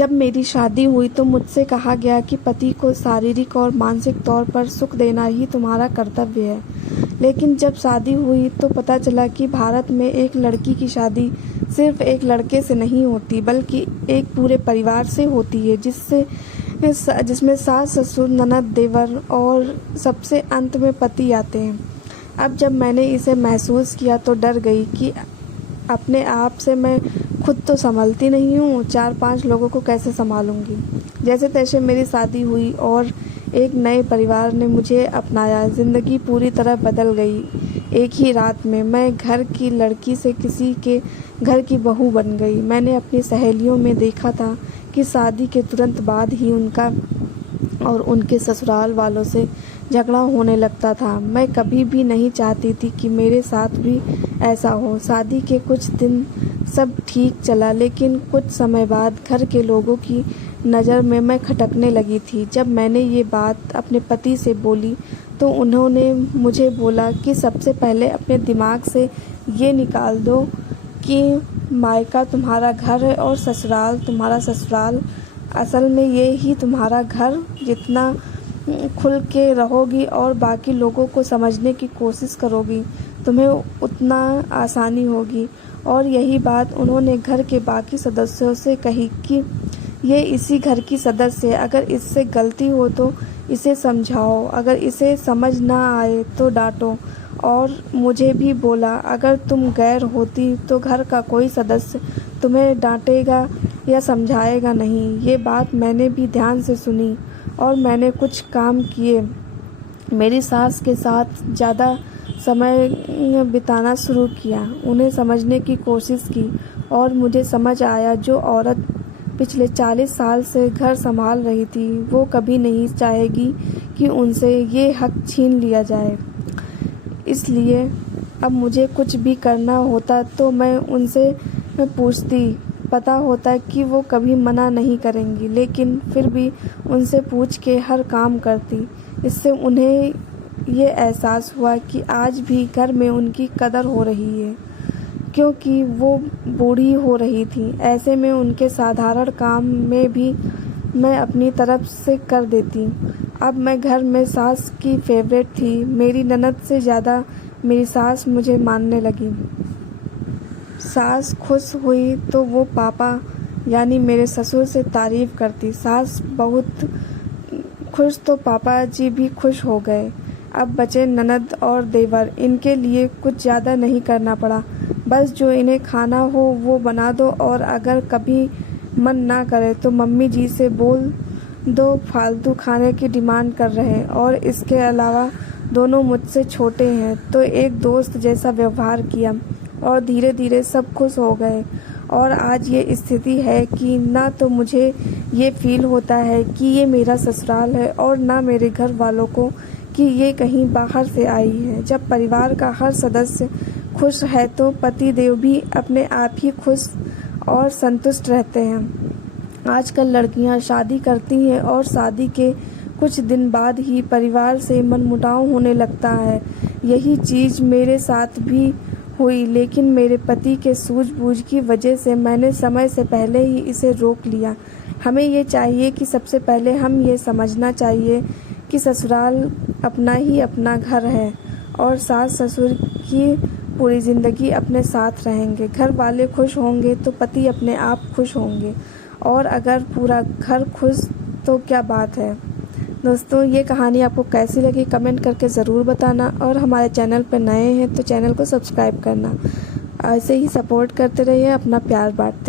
जब मेरी शादी हुई तो मुझसे कहा गया कि पति को शारीरिक और मानसिक तौर पर सुख देना ही तुम्हारा कर्तव्य है। लेकिन जब शादी हुई तो पता चला कि भारत में एक लड़की की शादी सिर्फ एक लड़के से नहीं होती बल्कि एक पूरे परिवार से होती है, जिसमें सास, ससुर, ननद, देवर और सबसे अंत में पति आते हैं। अब जब मैंने इसे महसूस किया तो डर गई कि अपने आप से मैं खुद तो संभलती नहीं हूँ, 4-5 लोगों को कैसे संभालूंगी। जैसे तैसे मेरी शादी हुई और एक नए परिवार ने मुझे अपनाया। ज़िंदगी पूरी तरह बदल गई। एक ही रात में मैं घर की लड़की से किसी के घर की बहू बन गई। मैंने अपनी सहेलियों में देखा था कि शादी के तुरंत बाद ही उनका और उनके ससुराल वालों से झगड़ा होने लगता था। मैं कभी भी नहीं चाहती थी कि मेरे साथ भी ऐसा हो। शादी के कुछ दिन सब ठीक चला, लेकिन कुछ समय बाद घर के लोगों की नज़र में मैं खटकने लगी थी। जब मैंने ये बात अपने पति से बोली तो उन्होंने मुझे बोला कि सबसे पहले अपने दिमाग से ये निकाल दो कि मायका तुम्हारा घर है और ससुराल तुम्हारा ससुराल। असल में ये ही तुम्हारा घर। जितना खुल के रहोगी और बाकी लोगों को समझने की कोशिश करोगी, तुम्हें उतना आसानी होगी। और यही बात उन्होंने घर के बाकी सदस्यों से कही कि ये इसी घर की सदस्य है, अगर इससे गलती हो तो इसे समझाओ, अगर इसे समझ ना आए तो डांटो। और मुझे भी बोला, अगर तुम गैर होती तो घर का कोई सदस्य तुम्हें डांटेगा या समझाएगा नहीं। ये बात मैंने भी ध्यान से सुनी और मैंने कुछ काम किए। मेरी सास के साथ ज़्यादा समय बिताना शुरू किया, उन्हें समझने की कोशिश की और मुझे समझ आया जो औरत पिछले 40 साल से घर संभाल रही थी वो कभी नहीं चाहेगी कि उनसे ये हक छीन लिया जाए। इसलिए अब मुझे कुछ भी करना होता तो मैं उनसे पूछती। पता होता कि वो कभी मना नहीं करेंगी, लेकिन फिर भी उनसे पूछ के हर काम करती। इससे उन्हें ये एहसास हुआ कि आज भी घर में उनकी कदर हो रही है, क्योंकि वो बूढ़ी हो रही थी। ऐसे में उनके साधारण काम में भी मैं अपनी तरफ से कर देती। अब मैं घर में सास की फेवरेट थी। मेरी ननद से ज़्यादा मेरी सास मुझे मानने लगी। सास खुश हुई तो वो पापा यानी मेरे ससुर से तारीफ़ करती। सास बहुत खुश तो पापा जी भी खुश हो गए। अब बचे ननद और देवर। इनके लिए कुछ ज़्यादा नहीं करना पड़ा, बस जो इन्हें खाना हो वो बना दो और अगर कभी मन ना करे तो मम्मी जी से बोल दो फालतू खाने की डिमांड कर रहे हैं। और इसके अलावा दोनों मुझसे छोटे हैं तो एक दोस्त जैसा व्यवहार किया और धीरे धीरे सब खुश हो गए। और आज ये स्थिति है कि ना तो मुझे ये फील होता है कि ये मेरा ससुराल है और ना मेरे घर वालों को कि ये कहीं बाहर से आई है। जब परिवार का हर सदस्य खुश है तो पति देव भी अपने आप ही खुश और संतुष्ट रहते हैं। आजकल लड़कियां शादी करती हैं और शादी के कुछ दिन बाद ही परिवार से मनमुटाव होने लगता है। यही चीज़ मेरे साथ भी हुई, लेकिन मेरे पति के सूझबूझ की वजह से मैंने समय से पहले ही इसे रोक लिया। हमें ये चाहिए कि सबसे पहले हम ये समझना चाहिए कि ससुराल अपना ही अपना घर है और सास ससुर की पूरी ज़िंदगी अपने साथ रहेंगे। घर वाले खुश होंगे तो पति अपने आप खुश होंगे, और अगर पूरा घर खुश तो क्या बात है। दोस्तों, ये कहानी आपको कैसी लगी कमेंट करके ज़रूर बताना, और हमारे चैनल पर नए हैं तो चैनल को सब्सक्राइब करना। ऐसे ही सपोर्ट करते रहिए, अपना प्यार बांटते।